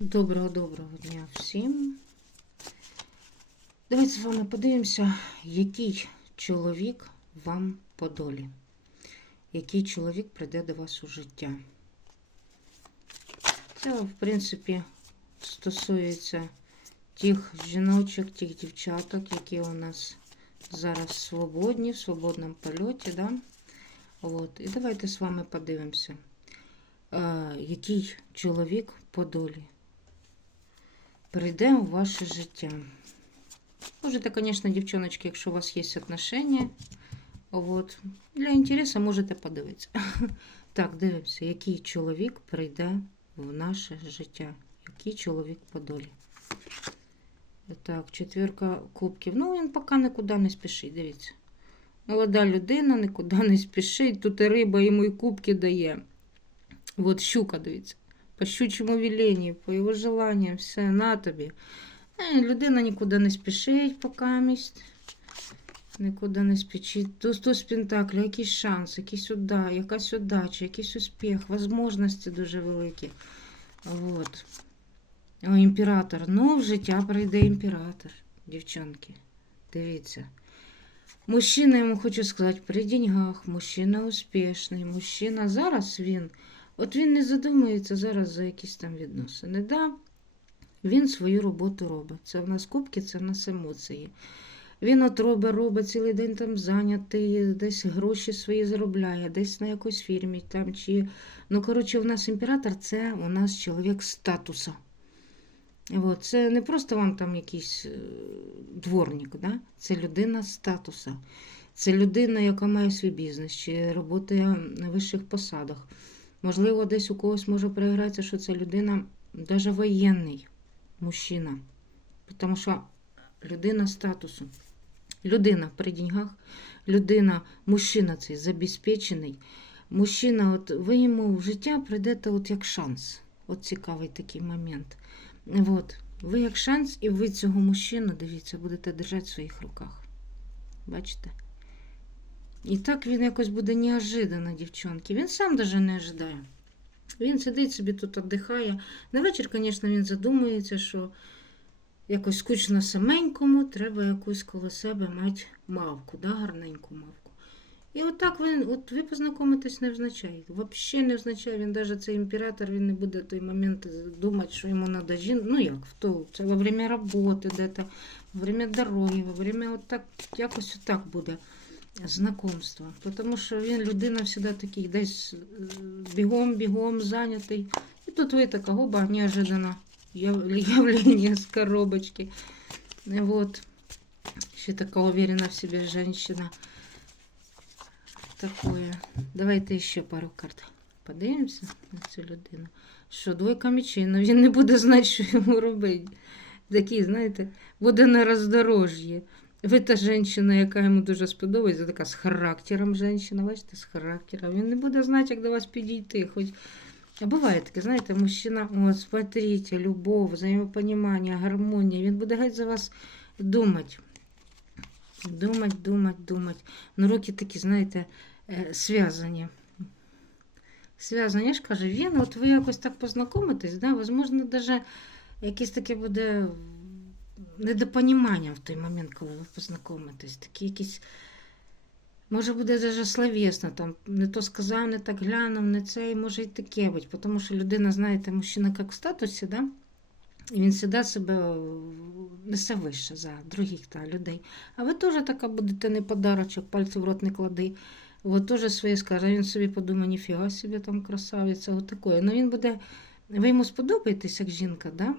Доброго доброго дня всім. Давайте з вами подивимося, який чоловік вам по долі. Який чоловік прийде до вас у життя. Це, в принципі, стосується тих жіночок, тих дівчаток, які у нас зараз свободні, в свободному польоті. Да? От. І давайте з вами подивимося, е, який чоловік по долі прийде у ваше життя. Можете, звісно, дівчоночки, якщо у вас є отношення, от, для інтересу можете подивитися. Так, дивимося, який чоловік прийде в наше життя. Який чоловік по долі. Так, четвірка кубків. Ну, він поки нікуди не спішить, дивіться. Молода людина нікуди не спішить. Тут і риба йому і кубки дає. От щука, дивіться по щучому веленню, по його желанням, все на тобі. Е, Людина нікуди не спішить поки місць. Нікуди не спішить. Туз туз пентаклі, якийсь шанс, якийсь уда, якась удача, якийсь успіх, можливості дуже великі. От. О, імператор. Ну, в життя прийде імператор, дівчонки. Дивіться. Мужчина, йому хочу сказати, при деньгах, мужчина успішний, мужчина зараз він. От він не задумується зараз за якісь там відносини. Да? Він свою роботу робить. Це в нас кубки, це в нас емоції. Він от робить, робить, цілий день там зайнятий, десь гроші свої заробляє, десь на якоїсь фірмі там чи. Ну, коротше, у нас імператор це у нас чоловік статуса. От, це не просто вам там якийсь е, дворник, да? це людина статуса. Це людина, яка має свій бізнес, чи працює на вищих посадах. Можливо, десь у когось може проігратися, що це людина, навіть воєнний мужчина. Тому що людина статусу. Людина при деньгах, людина, мужчина цей забезпечений. Мужчина, от ви йому в життя прийдете от як шанс. От цікавий такий момент. От, ви як шанс, і ви цього мужчину, дивіться, будете держати в своїх руках. Бачите? І так він якось буде неожиданно, дівчонки. Він сам даже не ожидає. Він сидить собі тут віддихає. На вечір, звісно, він задумується, що якось скучно саменькому, треба якусь коло себе мати мавку, да, гарненьку мавку. І отак ви, от ви познайомитесь не означає. Взагалі не означає, він навіть цей імператор, він не буде в той момент думати, що йому треба жінка. Ну як, в то, це во время роботи, де-то, во время дороги, во время от так, якось отак буде знакомство. Тому що він людина завжди такий десь бігом-бігом зайнятий. І тут ви така оба неожиданно явление з коробочки. Вот. Ще така уверена в себе женщина. Такое. Давайте ще пару карт подивимося на цю людину. Що двойка мечей, ну він не буде знати, що йому робити. Такий, знаєте, буде на роздорожжі. Ви та жінка, яка йому дуже сподобається, така з характером жінка, бачите, з характером. Він не буде знати, як до вас підійти. Хоч... А буває таке, знаєте, мужчина, о, смотрите, любов, взаємопонімання, гармонія. Він буде геть за вас думати. Думати, думати, думати. Ну, руки такі, знаєте, зв'язані. Зв'язані, я ж кажу, він, от ви якось так познайомитесь, да, можливо, навіть якесь таке буде недопонімання в той момент, коли ви познайомитесь. Такі якісь, може, буде навіть словесно, там, не то сказав, не так глянув, не це, і може і таке бути. Тому що людина, знаєте, мужчина як в статусі, да? і він завжди себе несе вище за других та, людей. А ви теж така будете не подарочок, пальці в рот не клади. От теж своє скаже, він собі подумає, ніфіга собі там красавиця, от. Ну він буде, ви йому сподобаєтесь, як жінка, да?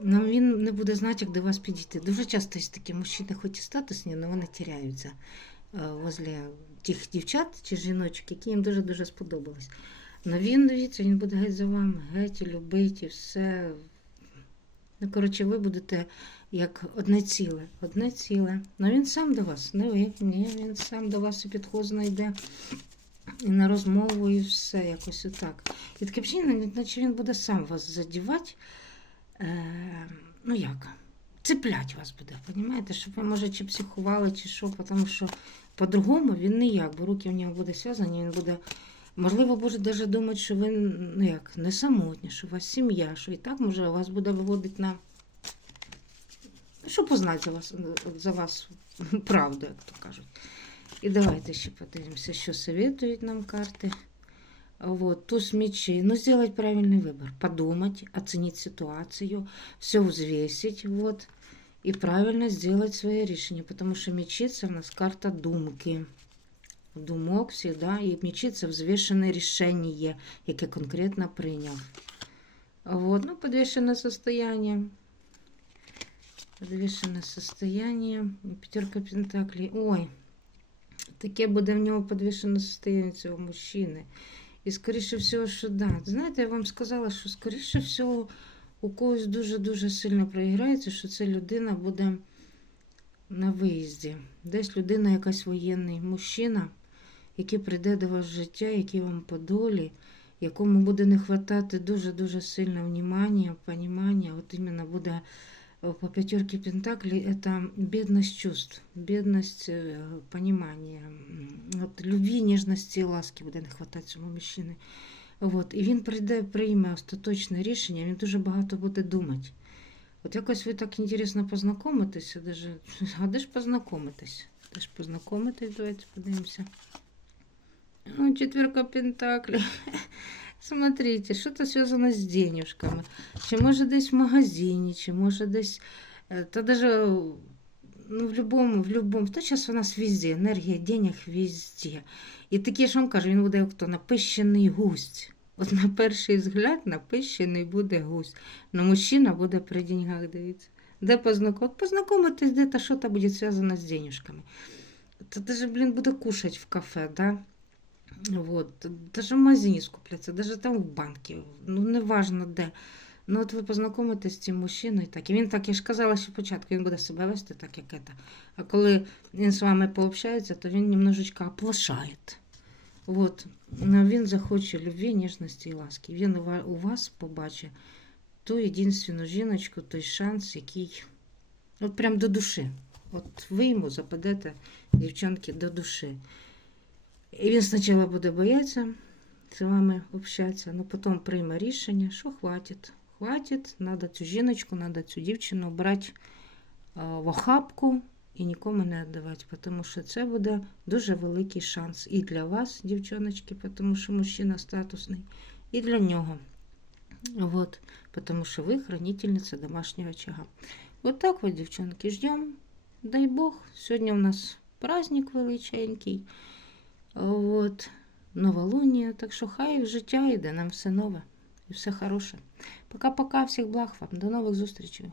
Ну, він не буде знати, як до вас підійти. Дуже часто є такі мужчини, хоч і статусні, але вони тіряються возле тих дівчат чи жіночок, які їм дуже-дуже сподобались. Но він, дивіться, він буде геть за вами, геть і любить, і все. Ну, коротше, ви будете як одне ціле, одне ціле. Ну він сам до вас, не ви, ні, він сам до вас і підход знайде. І на розмову, і все якось отак. І таке наче він буде сам вас задівати. Е, ну як, цеплять вас буде, розумієте, щоб ви, може, чи психували, чи що, тому що по-другому він ніяк, бо руки в нього буде зв'язані, він буде Можливо, може навіть думати, що ви ну як, не самотні, що у вас сім'я, що і так може у вас буде виводити на. Щоб познати за вас, за вас правду, як то кажуть. І давайте ще подивимося, що советують нам карти. Вот, туз мечей. Ну, сделать правильный выбор. Подумать, оценить ситуацию, все взвесить, вот, и правильно сделать свои решения. Потому что мечи це в нас карта думки. Думок всегда, і мечі це взвешене рішення, яке конкретно прийняв. Вот, ну, подвешенное состояние. Подвешенное состояние. Пятерка пентаклей. Ой, таке буде в нього подвішене состояние цього мужчини. І скоріше всього, що да. Знаєте, я вам сказала, що скоріше всього у когось дуже-дуже сильно проіграється, що ця людина буде на виїзді. Десь людина якась воєнний мужчина, який прийде до вас життя, який вам по долі, якому буде не хватати дуже-дуже сильно внимання, понімання. От іменно буде по пятерке Пентаклей это бедность чувств, бедность э, понимания, от любві, ніжності і ласки буде не хватати цьому мужчини. От, і він прийде, прийме остаточне рішення, він дуже багато буде думати. От якось ви так інтересно познайомитеся, даже, а де ж познайомитесь? Де ж познайомитесь, давайте подивимося. Ну, четверка Пентаклей. Смотрите, что-то связано з денежками. Чи може десь в магазині, чи може десь. е, Та даже ну, в любому, в любому. Та зараз у нас везде, енергія денег везде. І таке, що вам кажу, він буде як хто напищений гусь. От на перший взгляд напищений буде гусь. Но мужчина буде при деньгах, дивіться. Де познакомитись? Познакомитись, де то що-то буде зв'язано з денежками. Та даже, блін, буде кушать в кафе, да? Вот. Даже в магазині скупляться, даже там в банки. Ну, неважно де. Ну, от ви познайомитесь з цим мужчиною, так. І він так, я ж казала, що спочатку він буде себе вести так, як це. А коли він з вами пообщається, то він немножечко оплошає. От. Ну, Він захоче любві, ніжності і ласки. Він у вас побачить ту єдинственну жіночку, той шанс, який от прям до душі. От ви йому западете, дівчонки, до душі. І він спочатку буде боятися з вами общатися, але потім прийме рішення, що хватить. Хватить, треба цю жіночку, треба цю дівчину брати в охапку і нікому не віддавати, тому що це буде дуже великий шанс і для вас, дівчоночки, тому що мужчина статусний, і для нього. Вот, потому что вы хранительница домашнего очага. Вот так вот, девчонки, ждем. Дай Бог. Сегодня у нас праздник величенький. Вот, новолуние. Так що хай життя йде нам все нове і все хороше. Пока-пока, всіх благ вам. До нових зустрічей.